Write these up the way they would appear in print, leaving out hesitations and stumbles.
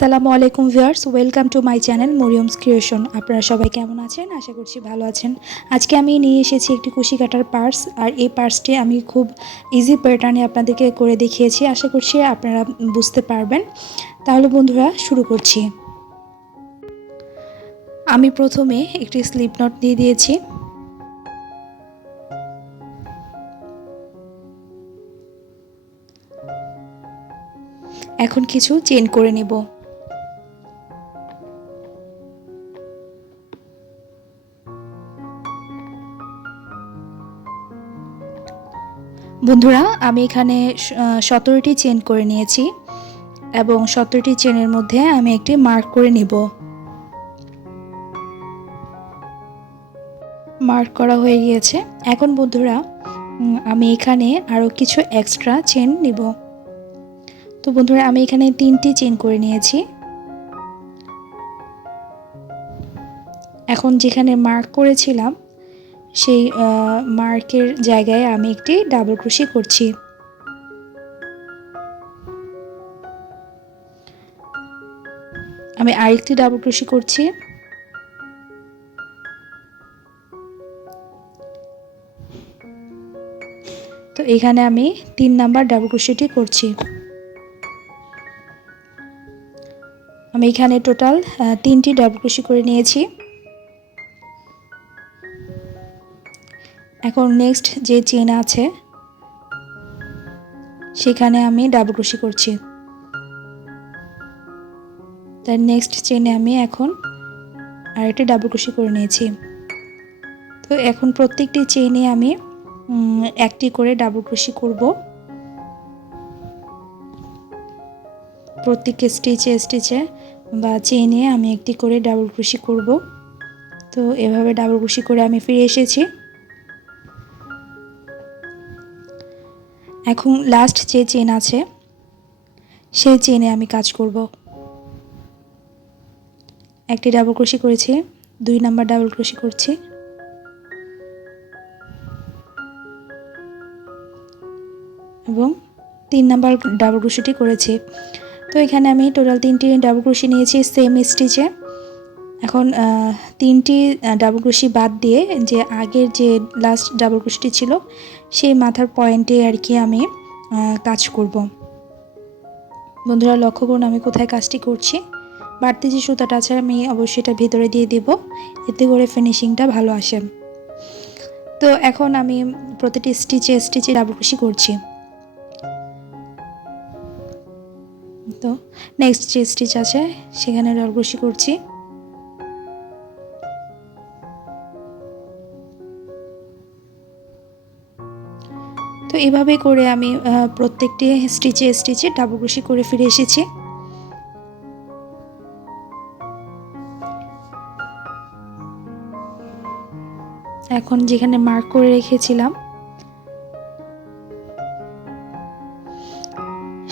আসসালামু আলাইকুম viewers, welcome to my channel Maryam's creation. আপনারা সবাই কেমন আছেন? আশা করছি ভালো আছেন। আজকে আমি নিয়ে এসেছি একটি কুশি কাটার পার্স, আর এই পার্সটি আমি খুব ইজি প্যাটার্নে আপনাদেরকে করে দেখিয়েছি। আশা করছি আপনারা বুঝতে পারবেন। তাহলে বন্ধুরা শুরু করছি। আমি প্রথমে একটি স্লিপ নট দিয়ে দিয়েছি। এখন কিছু চেইন করে নেব। বন্ধুরা, আমি এখানে 17টি চেইন করে নিয়েছি এবং 17টি চেনের মধ্যে আমি একটি মার্ক করে নিব। মার্ক করা হয়ে গিয়েছে। এখন বন্ধুরা, আমি এখানে আরও কিছু এক্সট্রা চেন নিব। তো বন্ধুরা, আমি এখানে 3টি চেন করে নিয়েছি। এখন যেখানে মার্ক করেছিলাম সেই মার্কের জায়গায় আমি একটি ডাবল ক্রোশি করছি। আমি আরেকটি ডাবল ক্রোশি করছি। তো এখানে আমি 3 নাম্বার ডাবল ক্রোশিটি করছি। আমি এখানে টোটাল 3টি ডাবল ক্রোশি করে নিয়েছি। এখন নেক্সট যে চেন আছে সেখানে আমি ডাবল ক্রোশি করছি। তার নেক্সট চেনে আমি এখন আরেকটি ডাবল ক্রোশি করে নিয়েছি। তো এখন প্রত্যেকটি চেইনে আমি একটি করে ডাবল ক্রোশি করব। প্রত্যেক স্টিচে বা চেইনে আমি একটি করে ডাবল ক্রোশি করব। তো এভাবে ডাবল ক্রোশি করে আমি ফিরে এসেছি। এখন লাস্ট যে চেন আছে সেই চেইনে আমি কাজ করব। একটি ডাবল ক্রোশি করেছি, 2 নাম্বার ডাবল ক্রোশি করছি, এবং 3 নাম্বার ডাবল ক্রোশিটি করেছি। তো এখানে আমি টোটাল 3টি ডাবল ক্রোশি নিয়েছি সেম স্টিচে। এখন 3টি ডাবল ক্রোশি বাদ দিয়ে যে আগের যে লাস্ট ডাবল ক্রোশিটি ছিল সেই মাথার পয়েন্টে আর কি আমি কাজ করব। বন্ধুরা লক্ষ্য করুন আমি কোথায় কাজটি করছি। বাড়তি যে সুতাটা আছে আমি অবশ্যই এটা ভিতরে দিয়ে দেব, এতে করে ফিনিশিংটা ভালো আসে। তো এখন আমি প্রতিটি স্টিচে ডাবল ক্রোশি করছি। তো নেক্সট যে স্টিচ আছে সেখানে ডাবল ক্রোশি করছি। তো এভাবে করে আমি প্রত্যেকটি স্টিচে ডাবল ক্রোশি করে ফিরে এসেছি। এখন যেখানে মার্ক করে রেখেছিলাম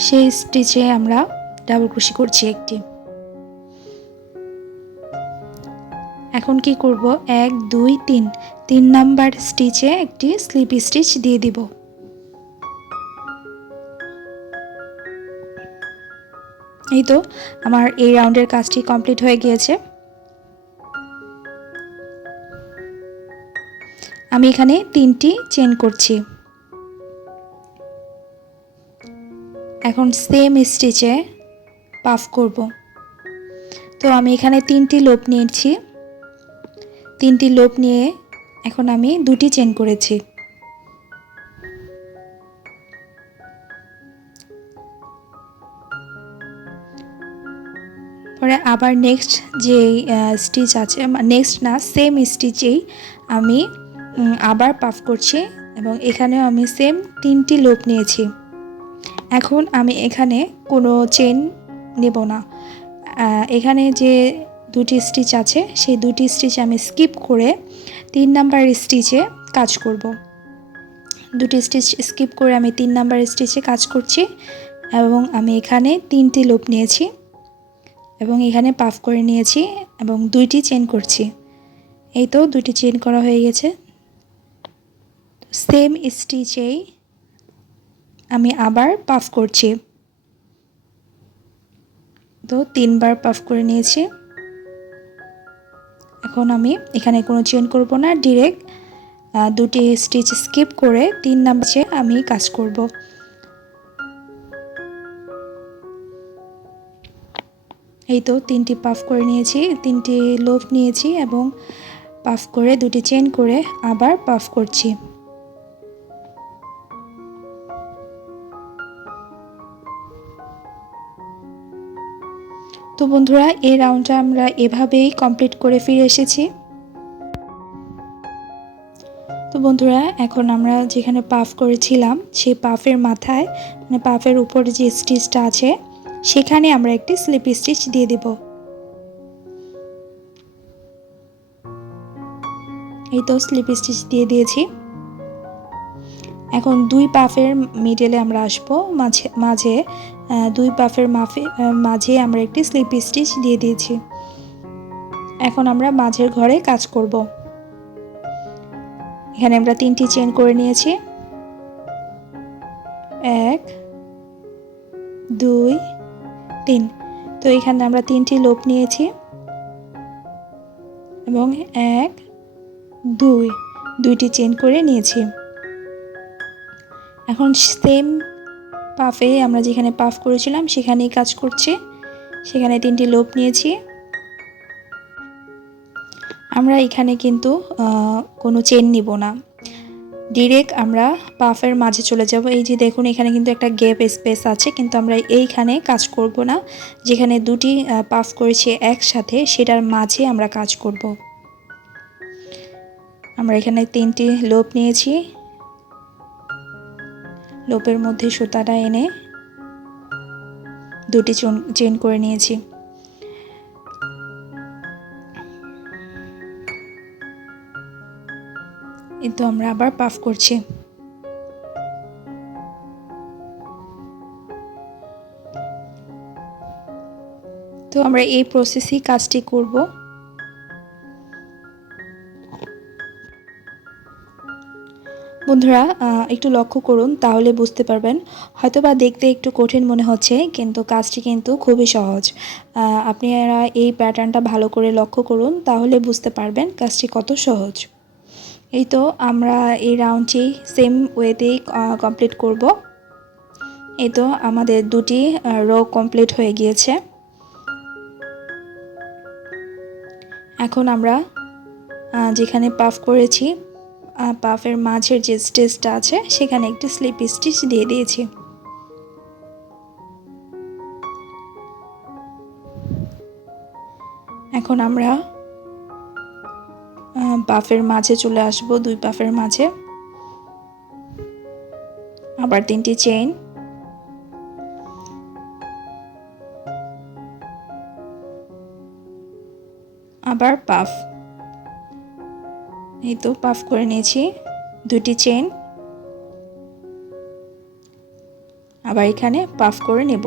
সেই স্টিচে আমরা ডাবল ক্রোশি করছি একটি। এখন কি করব, 1 2 3 নাম্বার স্টিচে একটি স্লিপ স্টিচ দিয়ে দিব। এই তো আমার এই রাউন্ডের কাজটি কমপ্লিট হয়ে গিয়েছে। আমি এখানে 3টি চেন করছি। এখন সেম স্টিচে পাফ করব। তো আমি এখানে 3টি লোপ নিয়েছি। 3টি লোপ নিয়ে এখন আমি 2টি চেন করেছি। পরে আবার নেক্সট যে স্টিচ আছে, নেক্সট না সেম স্টিচেই আমি আবার পাফ করছি এবং এখানেও আমি সেম 3টি লোপ নিয়েছি। এখন আমি এখানে কোনো চেন নেব না। এখানে যে 2টি স্টিচ আছে সেই 2টি স্টিচ আমি স্কিপ করে 3 নাম্বার স্টিচে কাজ করব। 2টি স্টিচ স্কিপ করে আমি 3 নাম্বার স্টিচে কাজ করছি এবং আমি এখানে 3টি লুপ নিয়েছি এবং এখানে পাফ করে নিয়েছি এবং 2টি চেন করছি। এই তো 2টি চেন করা হয়ে গেছে। সেম স্টিচেই আমি আবার পাফ করছি। তো 3বার পাফ করে নিয়েছি। এখন আমি এখানে কোনো চেন করব না, ডিরেক্ট দুটি স্টিচ স্কিপ করে 3 নাম্বারে আমি কাজ করব। এই তো 3টি পাফ করে নিয়েছি, 3টি লোভ নিয়েছি এবং পাফ করে দুটি চেন করে আবার পাফ করছি। তো বন্ধুরা, এই রাউন্ডটা আমরা এভাবেই কমপ্লিট করে ফিরে এসেছি। তো বন্ধুরা, এখন আমরা যেখানে পাফ করেছিলাম সেই পাফের মাথায় মানে পাফের উপরে যে স্টিচটা আছে সেখানে আমরা একটি স্লিপ স্টিচ দিয়ে দেব। এই তো স্লিপ স্টিচ দিয়ে দিয়েছি। এখন 2 পাফের মিডলে আমরা আসবো, মাঝে 2 পাফের মাঝে আমরা একটি স্লিপ স্টিচ দিয়ে দিয়েছি। এখন আমরা মাঝের ঘরে কাজ করব। এখানে আমরা 3টি চেন করে নিয়েছি, 1 2 3। তো এখানে আমরা 3টি লোপ নিয়েছি এবং 1 2 দুইটি চেন করে নিয়েছি। এখন সেম পাফে আমরা যেখানে পাফ করেছিলাম সেখানেই কাজ করছি। সেখানে 3টি লোপ নিয়েছি। আমরা এখানে কিন্তু কোনো চেন নিব না, ডিরেক্ট আমরা পাফের মাঝে চলে যাব। এই যে দেখুন, এখানে কিন্তু একটা গ্যাপ স্পেস আছে, কিন্তু আমরা এইখানে কাজ করব না। যেখানে দুটি পাফ করেছি একসাথে সেটার মাঝে আমরা কাজ করব। আমরা এখানে 3টি লোপ নিয়েছি, লোপের মধ্যে সুতাটা এনে দুটি চেন করে নিয়েছি। কিন্তু আমরা আবার পাফ করছি। তো আমরা এই প্রসেসেই কাজটি করব। বন্ধুরা, একটু লক্ষ্য করুন, তাহলে বুঝতে পারবেন। হয়তোবা দেখতে একটু কঠিন মনে হচ্ছে, কিন্তু কাজটি কিন্তু খুবই সহজ। আপনারা এই প্যাটার্নটা ভালো করে লক্ষ্য করুন, তাহলে বুঝতে পারবেন কাজটি কত সহজ। এই তো আমরা এই রাউন্ডটি সেম ওয়েতেই কমপ্লিট করব। এই তো আমাদের দুটি রো কমপ্লিট হয়ে গিয়েছে। এখন আমরা যেখানে পাফ করেছি পাফের মাঝের যে স্টিচটা আছে সেখানে একটি স্লিপ স্টিচ দিয়ে দিয়েছি। এখন আমরা পাফের মাঝে চলে আসব, 2 পাফের মাঝে আবার 3টি চেইন, আবার পাফ। এই তো পাফ করে নিয়েছি, 2টি চেইন, আবার এখানে পাফ করে নেব।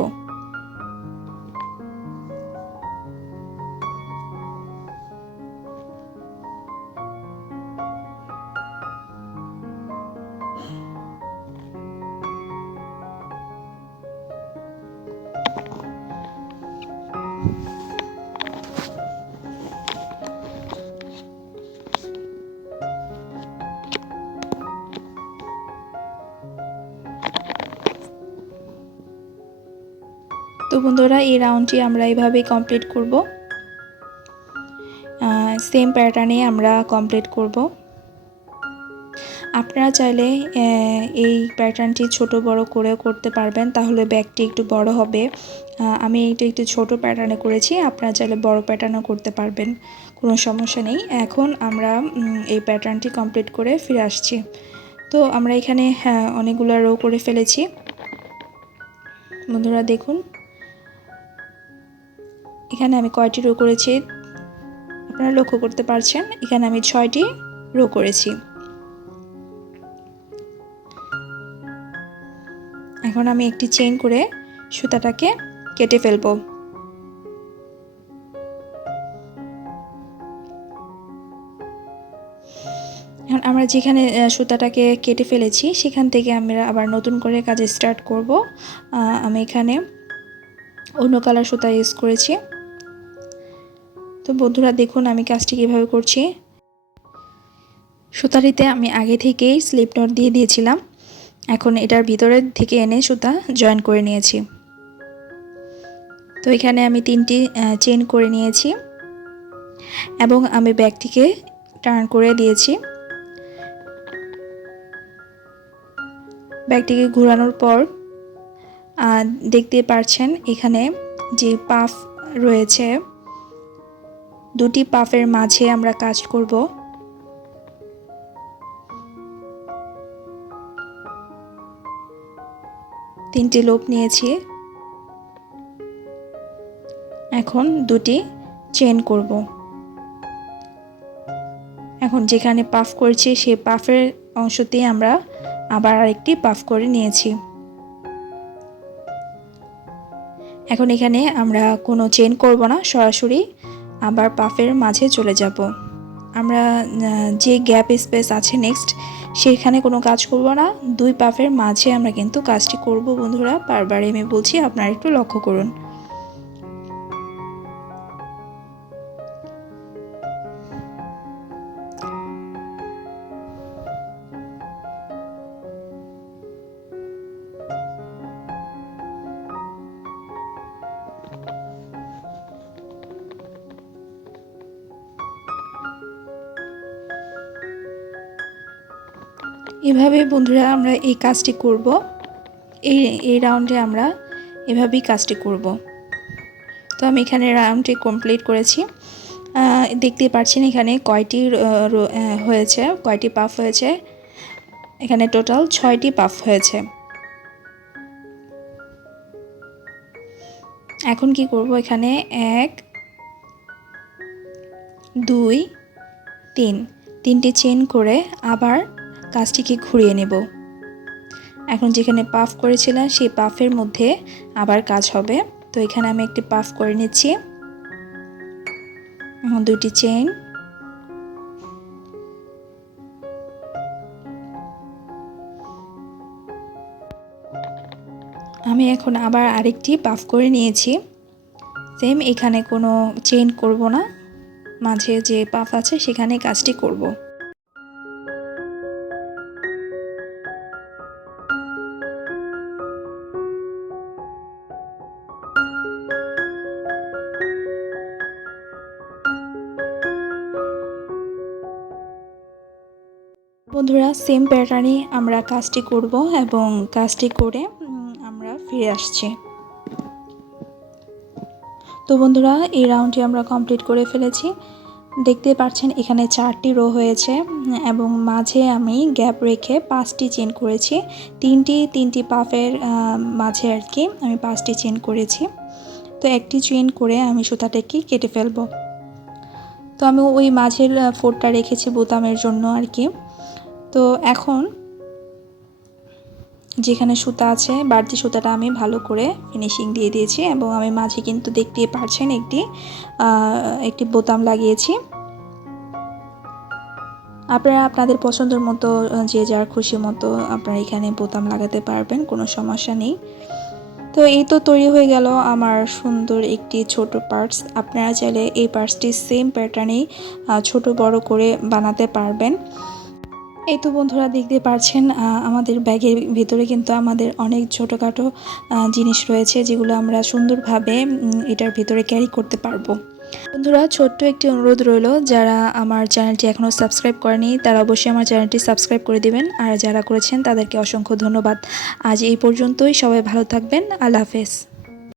তো বন্ধুরা, এই রাউন্ডটি আমরা এইভাবেই কমপ্লিট করব। সেম প্যাটার্নে আমরা কমপ্লিট করব। আপনারা চাইলে এই প্যাটার্নটি ছোট বড় করেও করতে পারবেন, তাহলে ব্যাগটি একটু বড় হবে। আমি এটা একটু ছোট প্যাটার্নে করেছি, আপনারা চাইলে বড় প্যাটার্নও করতে পারবেন, কোনো সমস্যা নেই। এখন আমরা এই প্যাটার্নটি কমপ্লিট করে ফিরে আসছি। তো আমরা এখানে অনেকগুলো রো করে ফেলেছি। বন্ধুরা দেখুন, এখানে আমি কয়টি রো করেছি আপনারা লক্ষ্য করতে পারছেন। এখানে আমি 6টি রো করেছি। এখন আমি একটি চেইন করে সুতাটাকে কেটে ফেলব। এখন আমরা যেখানে সুতাটাকে কেটে ফেলেছি সেখান থেকে আমরা আবার নতুন করে কাজ স্টার্ট করব। আমি এখানে অন্য কালার সুতা ইউজ করেছি। তো বন্ধুরা দেখুন আমি কাজটি কীভাবে করছি। সুতাটিতে আমি আগে থেকেই স্লিপ নট দিয়ে দিয়েছিলাম, এখন এটার ভিতরে থেকে এনে সুতা জয়েন করে নিয়েছি। তো এখানে আমি 3টি চেন করে নিয়েছি এবং আমি ব্যাগটিকে টার্ন করে দিয়েছি। ব্যাগটিকে ঘোরানোর পর দেখতে পাচ্ছেন এখানে যে পাফ রয়েছে, 2টি পাফের মাঝে আমরা কাজ করব। তিনটি লুপ নিয়েছি, এখন 2টি চেন করব। এখন যেখানে পাফ করেছি সেই পাফের অংশতে আমরা আবার আরেকটি পাফ করে নিয়েছি। এখন এখানে আমরা কোনো চেন করব না, সরাসরি আবার পাফের মাঝে চলে যাব। আমরা যে গ্যাপ স্পেস আছে নেক্সট সেখানে কোনো কাজ করব না, 2 পাফের মাঝে আমরা কিন্তু কাজটি করব বন্ধুরা। বারবার আমি বলছি, আপনারা একটু লক্ষ্য করুন। এভাবে বন্ধুরা আমরা এই কাজটি করব। এই রাউন্ডে আমরা এভাবেই কাজটি করব। তো আমি এখানে রাউন্ডটি কমপ্লিট করেছি। দেখতে পাচ্ছেন এখানে কয়টি হয়েছে, কয়টি পাফ হয়েছে। এখানে টোটাল 6টি পাফ হয়েছে। এখন কি করব, এখানে 1 2 3 তিনটি চেন করে আবার কাজটিকে ঘুরিয়ে নেব। এখন যেখানে পাফ করেছিলাম সেই পাফের মধ্যে আবার কাজ হবে। তো এখানে আমি একটি পাফ করে নিচ্ছি, এখন 2টি চেন, আমি এখন আবার আরেকটি পাফ করে নিয়েছি। সেম এখানে কোনো চেন করব না, মাঝে যে পাফ আছে সেখানে কাজটি করব। বন্ধুরা সেম প্যাটার্নে আমরা কাজটি করব এবং কাজটি করে আমরা ফিরে আসছি। তো বন্ধুরা এই রাউন্ডটি আমরা কমপ্লিট করে ফেলেছি। দেখতে পাচ্ছেন এখানে 4টি রো হয়েছে এবং মাঝে আমি গ্যাপ রেখে 5টি চেন করেছি। 3টি পাফের মাঝে আর কি আমি 5টি চেন করেছি। তো একটি চেন করে আমি সুতাটাকে কেটে ফেলব। তো আমি ওই মাঝের ফোরটা রেখেছি বোতামের জন্য আর কি। তো এখন যেখানে সুতা আছে বাড়তি সুতাটা আমি ভালো করে ফিনিশিং দিয়ে দিয়েছি এবং আমি মাঝে কিন্তু দেখতেই পাচ্ছেন একটি বোতাম লাগিয়েছি। আপনারা আপনাদের পছন্দের মতো যে যার খুশি মতো আপনারা এখানে বোতাম লাগাতে পারবেন, কোনো সমস্যা নেই। তো এই তো তৈরি হয়ে গেল আমার সুন্দর একটি ছোট পার্স। আপনারা চাইলে এই পার্সটি সেম প্যাটার্নেই ছোট বড় করে বানাতে পারবেন। এই তো বন্ধুরা দেখতে পাচ্ছেন আমাদের ব্যাগের ভিতরে কিন্তু আমাদের অনেক ছোটোখাটো জিনিস রয়েছে যেগুলো আমরা সুন্দরভাবে এটার ভিতরে ক্যারি করতে পারবো। বন্ধুরা ছোট্ট একটি অনুরোধ রইল, যারা আমার চ্যানেলটি এখনও সাবস্ক্রাইব করেনি তারা অবশ্যই আমার চ্যানেলটি সাবস্ক্রাইব করে দিবেন, আর যারা করেছেন তাদেরকে অসংখ্য ধন্যবাদ। আজ এই পর্যন্তই, সবাই ভালো থাকবেন, আল্লাহ হাফেজ।